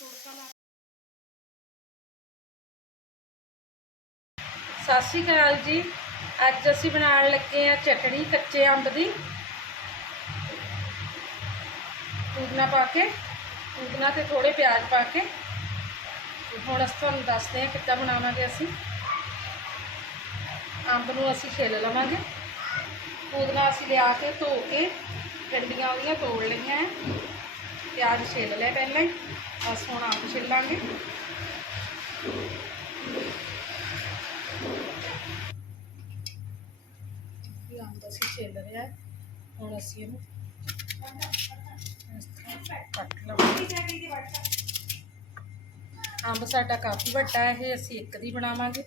ਤੜਕਾ ਲਾ ਸਤਿ ਸ਼੍ਰੀ ਅਕਾਲ ਜੀ। ਅੱਜ ਅਸੀਂ ਬਣਾਉਣ ਲੱਗੇ ਆ ਚਟਣੀ ਕੱਚੇ ਅੰਬ ਦੀ। ਪੂਦਨਾ ਪਾ ਕੇ, ਪੂਦਨਾ ਤੇ ਥੋੜੇ ਪਿਆਜ਼ ਪਾ ਕੇ। ਤੇ ਹੁਣ ਅਸੀਂ ਤੁਹਾਨੂੰ ਦੱਸਦੇ ਹਾਂ ਕਿੱਦਾਂ ਬਣਾਵਾਂਗੇ ਅਸੀਂ। ਅੰਬ ਨੂੰ ਅਸੀਂ ਛਿੱਲ ਲਵਾਂਗੇ। ਪੂਦਨਾ ਅਸੀਂ ਲਿਆ ਕੇ ਧੋ ਕੇ ਡੰਡੀਆਂ ਉਹਦੀਆਂ ਤੋੜ ਲਈਆਂ ਹੈ। ਪਿਆਜ਼ ਛਿੱਲ ਲਿਆ ਪਹਿਲਾਂ ਹੀ। ਬਸ ਹੁਣ ਅੰਬ ਛਿੱਲਾਂਗੇ। ਇਹ ਅੰਬ ਅਸੀਂ ਛਿੱਲ ਰਿਹਾ ਹੈ। ਹੁਣ ਅਸੀਂ ਇਹਨੂੰ ਕੱਟ ਲਵਾਂਗੇ। ਅੰਬ ਸਾਡਾ ਕਾਫੀ ਵੱਡਾ ਹੈ, ਇਹ ਅਸੀਂ ਇੱਕ ਦੀ ਬਣਾਵਾਂਗੇ।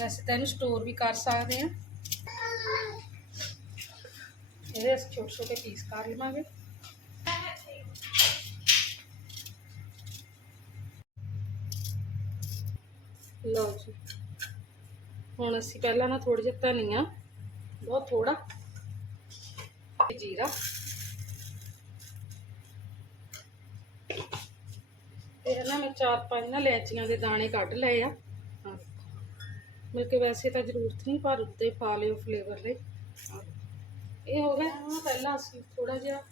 ਵੈਸੇ ਤਾਂ ਇਹਨੂੰ ਸਟੋਰ ਵੀ ਕਰ ਸਕਦੇ ਹਾਂ ਇਹਦੇ ਅਸੀਂ ਛੋਟੇ ਛੋਟੇ ਪੀਸ ਕਰ ਲਵਾਂਗੇ। ਲਓ ਜੀ। ਹੁਣ ਅਸੀਂ ਪਹਿਲਾਂ ਨਾ ਥੋੜੀ ਜਿਹੀ ਧਨੀਆ, ਬਹੁਤ ਥੋੜਾ ਜੀਰਾ। ਤੇ ਨਾ ਮੈਂ ਚਾਰ ਪੰਜ ਨਾ ਲੈਚੀਆਂ ਦੇ ਦਾਣੇ ਕੱਢ ਲਏ ਆ। ਆਹ ਦੇਖੋ। ਮਿਲ ਕੇ ਵੈਸੇ ਤਾਂ ਜ਼ਰੂਰਤ ਨਹੀਂ, ਪਰ ਉੱਤੇ ਪਾ ਲਿਓ ਫਲੇਵਰ ਲਈ। ਇਹ ਹੋ ਗਿਆ ਹੁਣ ਪਹਿਲਾਂ ਅਸੀਂ ਥੋੜਾ ਜਿਹਾ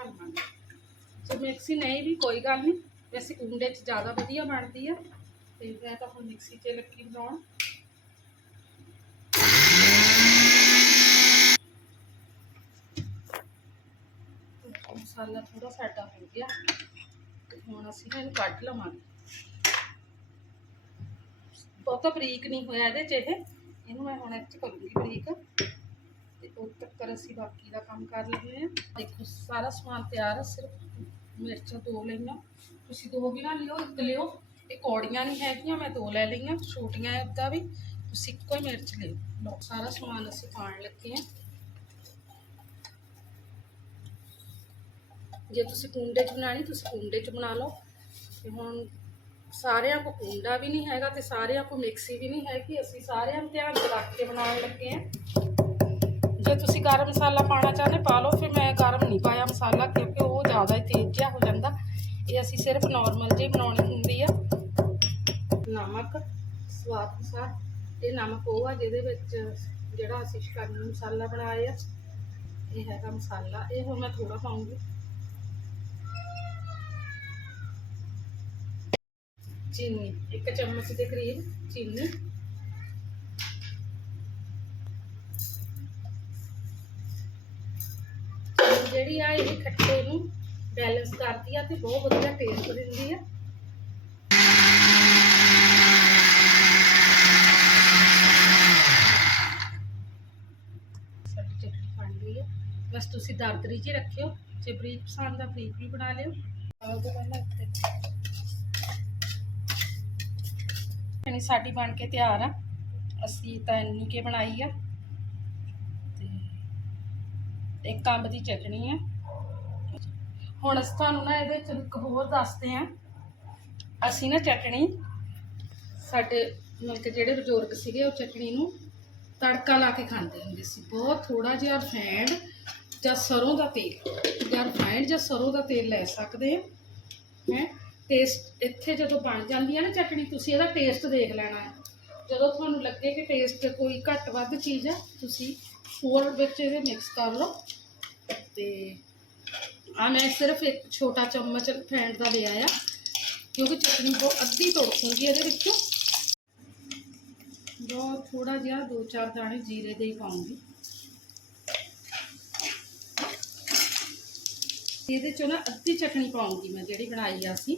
ਮਿਕਸੀ ਚ ਘੁਮਾ ਲਵਾਂਗੇ ਜੇ ਮਿਕਸੀ ਨਹੀਂ ਵੀ ਕੋਈ ਗੱਲ ਨਹੀਂ ਵੈਸੇ ਕੁੰਡੇ 'ਚ ਜ਼ਿਆਦਾ ਵਧੀਆ ਬਣਦੀ ਆ ਤੇ ਮੈਂ ਤਾਂ ਹੁਣ ਮਿਕਸੀ 'ਚ ਲੱਗੀ ਬਣਾਉਣ ਮਸਾਲਾ ਥੋੜਾ ਸਾਡਾ ਹੋ ਗਿਆ ਤੇ ਹੁਣ ਅਸੀਂ ਨਾ ਇਹਨੂੰ ਕੱਢ ਲਵਾਂਗੇ ਬਹੁਤਾ ਬਰੀਕ ਨਹੀਂ ਹੋਇਆ ਇਹਦੇ 'ਚ ਇਹ ਇਹਨੂੰ ਮੈਂ ਹੁਣ ਇਹ 'ਚ ਕਰੂੰਗੀ ਬਰੀਕ ਤੇ ਉਦੋਂ ਤੱਕ ਅਸੀਂ ਬਾਕੀ ਦਾ ਕੰਮ ਕਰ ਲੈਂਦੇ ਆ ਦੇਖੋ, ਸਾਰਾ ਸਮਾਨ ਤਿਆਰ ਹੈ ਸਿਰਫ ਮਿਰਚਾਂ ਦੋ ਲਈਆਂ। ਤੁਸੀਂ ਦੋ ਵੀ ਨਾ ਲਿਓ, ਇੱਕ ਲਿਓ। ਇਹ ਕੌੜੀਆਂ ਨਹੀਂ ਹੈਗੀਆਂ, ਮੈਂ ਦੋ ਲੈ ਲਈਆਂ। ਛੋਟੀਆਂ ਹੈ ਉੱਦਾਂ ਵੀ, ਤੁਸੀਂ ਇੱਕੋ ਹੀ ਮਿਰਚ ਲਿਓ। ਲਓ, ਸਾਰਾ ਸਮਾਨ ਅਸੀਂ ਪਾਣ ਲੱਗੇ ਆ ਜੇ ਤੁਸੀਂ ਕੁੰਡੇ 'ਚ ਬਣਾਣੀ ਤੁਸੀਂ ਕੁੰਡੇ 'ਚ ਬਣਾ ਲਓ। ਤੇ ਹੁਣ ਸਾਰਿਆਂ ਕੋ ਕੁੰਡਾ ਵੀ ਨਹੀਂ ਹੈਗਾ ਤੇ ਸਾਰਿਆਂ ਕੋ ਮਿਕਸੀ ਵੀ ਨਹੀਂ ਹੈਗੀ। ਅਸੀਂ ਸਾਰਿਆਂ ਨੂੰ ਧਿਆਨ 'ਚ ਰੱਖ ਕੇ ਬਣਾਉਣ ਲੱਗੇ ਆ ਜੇ ਤੁਸੀਂ ਗਰਮ ਮਸਾਲਾ ਪਾਣਾ ਚਾਹੁੰਦੇ ਪਾ ਲਓ। ਫਿਰ ਮੈਂ ਗਰਮ ਨਹੀਂ ਪਾਇਆ ਮਸਾਲਾ, ਕਿਉਂਕਿ ਉਹ ਜ਼ਿਆਦਾ ਹੀ ਤੇਜ਼ ਜਿਹਾ ਹੋ ਜਾਂਦਾ। ਇਹ ਅਸੀਂ ਸਿਰਫ ਨਾਰਮਲ ਜਿਹੀ ਬਣਾਉਣੀ ਹੁੰਦੀ ਆ। ਨਮਕ, ਸਵਾਦ ਅਨੁਸਾਰ। ਇਹ ਨਮਕ ਉਹ ਆ ਜਿਹਦੇ ਵਿੱਚ ਜਿਹੜਾ ਅਸੀਂ ਸ਼ਿਕੰਜੀ ਮਸਾਲਾ ਬਣਾਇਆ ਇਹ ਹੈਗਾ ਮਸਾਲਾ। ਇਹ ਹੁਣ ਮੈਂ ਥੋੜਾ ਪਾਉਂਗੀ ਚੀਨੀ, ਇੱਕ ਚਮਚ ਦੇ ਕਰੀਬ ਚੀਨੀ। ਜਿਹੜੀ ਆ ਇਹ ਖੱਟੇ ਨੂੰ ਬੈਲੈਂਸ ਕਰਦੀ ਆ ਤੇ ਬਹੁਤ ਵਧੀਆ ਟੇਸਟ ਦਿੰਦੀ ਆ। ਸਾਡੀ ਚਟਨੀ ਬਣ ਗਈ ਆ। ਬਸ ਤੁਸੀਂ ਦਰਦਰੀ 'ਚ ਹੀ ਰੱਖਿਓ, ਜੇ ਬਰੀਕ ਪਸੰਦ ਆ ਬਰੀਕ ਵੀ ਬਣਾ ਲਿਓ। ਆਹ ਤੋਂ ਪਹਿਲਾਂ ਇੱਥੇ। ਯਾਨੀ ਸਾਡੀ ਬਣ ਕੇ ਤਿਆਰ ਆ। ਅਸੀਂ ਤਾਂ ਇੰਨੀ ਕੇ ਬਣਾਈ ਆ ਤੇ ਇੱਕ ਅੰਬ ਦੀ ਚਟਣੀ ਹੈ। ਹੁਣ ਅਸੀਂ ਤੁਹਾਨੂੰ ਨਾ ਇਹਦੇ ਚ ਇੱਕ ਹੋਰ ਦੱਸਦੇ ਆ ਅਸੀਂ ਨਾ ਚਟਣੀ, ਸਾਡੇ ਮਤਲਬ ਕਿ ਜਿਹੜੇ ਬਜ਼ੁਰਗ ਸੀਗੇ ਉਹ ਚਟਣੀ ਨੂੰ ਤੜਕਾ ਲਾ ਕੇ ਖਾਂਦੇ ਹੁੰਦੇ ਸੀ। ਬਹੁਤ ਥੋੜਾ ਜਿਹਾ ਰਿਫਾਈਂਡ ਜਾਂ ਸਰੋਂ ਦਾ ਤੇਲ, ਜਾਂ ਰਿਫਾਈਂਡ ਜਾਂ ਸਰੋਂ ਦਾ ਤੇਲ ਲੈ ਸਕਦੇ ਆ ਹੈ ਟੇਸਟ ਇੱਥੇ ਜਦੋਂ ਬਣ ਜਾਂਦੀ ਹੈ ਨਾ ਚਟਣੀ, ਤੁਸੀਂ ਇਹਦਾ ਟੇਸਟ ਦੇਖ ਲੈਣਾ ਹੈ। ਜਦੋਂ ਤੁਹਾਨੂੰ ਲੱਗੇ ਕਿ ਟੇਸਟ ਕੋਈ ਘੱਟ ਵੱਧ ਚੀਜ਼ ਹੈ, ਤੁਸੀਂ ਹੋਰ ਵਿੱਚ ਇਹਦੇ ਮਿਕਸ ਕਰ ਲਓ। ਤੇ ਆ ਮੈਂ ਸਿਰਫ ਇੱਕ ਛੋਟਾ ਚਮਚ ਫੈਂਡ ਦਾ ਲਿਆ ਆ, ਕਿਉਂਕਿ ਚਟਨੀ ਬਹੁਤ ਅੱਧੀ ਤੋੜੂੰਗੀ ਇਹਦੇ ਵਿੱਚੋਂ। ਜੋ ਥੋੜਾ ਜਿਹਾ ਦੋ ਚਾਰ ਦਾਣੇ ਜੀਰੇ ਦੇ ਹੀ ਪਾਉਂਗੀ। ਇਹਦੇ ਚੋਂ ਨਾ ਅੱਧੀ ਚਟਨੀ ਪਾਉਂਗੀ ਮੈਂ ਜਿਹੜੀ ਬਣਾਈ ਆ ਅਸੀਂ।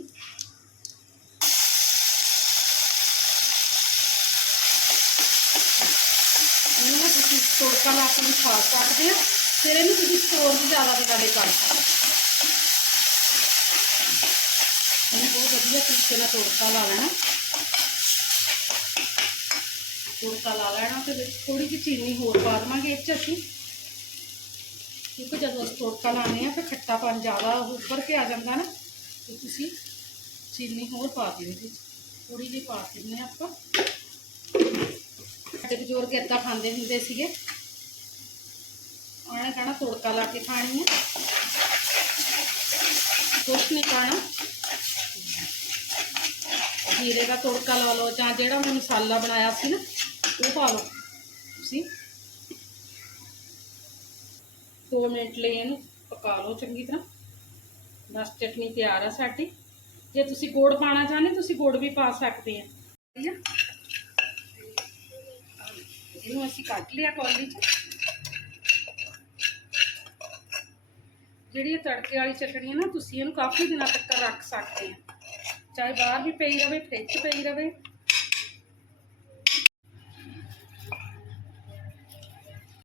ਇਹਨੂੰ ਨਾ ਤੁਸੀਂ ਤੜਕਾ ਲਾ ਕੇ ਵੀ ਖਾ ਸਕਦੇ ਹੋ। ਫਿਰ ਇਹਨੂੰ ਤੁਸੀਂ ਸਟੋਰ ਵੀ ਜ਼ਿਆਦਾ ਬਗਾੜੇ ਕਰ ਸਕਦੇ ਇਹਨੂੰ ਬਹੁਤ ਵਧੀਆ ਤਰੀਕੇ ਨਾਲ ਤੜਕਾ ਲਾ ਲੈਣਾ। ਤੜਕਾ ਲਾ ਲੈਣਾ ਤੇ ਵਿੱਚ ਥੋੜੀ ਜਿਹੀ ਚੀਨੀ ਹੋਰ ਪਾ ਦੇਵਾਂਗੇ ਇਹ 'ਚ ਅਸੀਂ। ਕਿਉਂਕਿ ਜਦੋਂ ਅਸੀਂ ਤੜਕਾ ਲਾਉਂਦੇ ਆ ਫਿਰ ਖੱਟਾਪਨ ਜ਼ਿਆਦਾ ਉੱਪਰ ਕੇ ਆ ਜਾਂਦਾ ਨਾ, ਤੇ ਤੁਸੀਂ ਚੀਨੀ ਹੋਰ ਪਾ ਦਿਓ ਇਹਦੇ 'ਚ। ਥੋੜੀ ਜਿਹੀ ਪਾ ਦਿੰਦੇ ਹਾਂ ਆਪਾਂ। ਸਾਡੇ ਬਜ਼ੁਰਗ ਇੱਦਾਂ ਖਾਂਦੇ ਹੁੰਦੇ ਸੀਗੇ। ਉਹਨੇ ਕਹਿਣਾ ਤੜਕਾ ਲਾ ਕੇ ਖਾਣੀ ਹੈ ਕੁਛ ਨਹੀਂ ਪਾਣਾ ਜੀਰੇ ਦਾ ਤੜਕਾ ਲਾ ਲਓ ਜਾਂ ਜਿਹੜਾ ਮੈਂ ਮਸਾਲਾ ਬਣਾਇਆ ਸੀ ਨਾ, ਉਹ ਪਾ ਲਓ ਤੁਸੀਂ। 2 ਮਿੰਟ ਲਈ ਇਹਨੂੰ ਪਕਾ ਲਓ ਚੰਗੀ ਤਰ੍ਹਾਂ। ਬਸ ਚਟਨੀ ਤਿਆਰ ਆ ਸਾਡੀ। ਜੇ ਤੁਸੀਂ ਗੁੜ ਪਾਣਾ ਚਾਹੁੰਦੇ ਤੁਸੀਂ ਗੁੜ ਵੀ ਪਾ ਸਕਦੇ ਆ? ਇਹਨੂੰ ਅਸੀਂ ਕੱਟ ਲਿਆ ਕੌਲੀ 'ਚ। ਜਿਹੜੀ ਇਹ ਤੜਕੇ ਵਾਲੀ ਚਟਣੀ ਹੈ ਨਾ, ਤੁਸੀਂ ਇਹਨੂੰ ਕਾਫੀ ਦਿਨਾਂ ਤੱਕ ਰੱਖ ਸਕਦੇ ਆ ਚਾਹੇ ਬਾਹਰ ਵੀ ਪਈ ਰਵੇ ਫ੍ਰਿਜ 'ਚ ਪਈ ਰਵੇ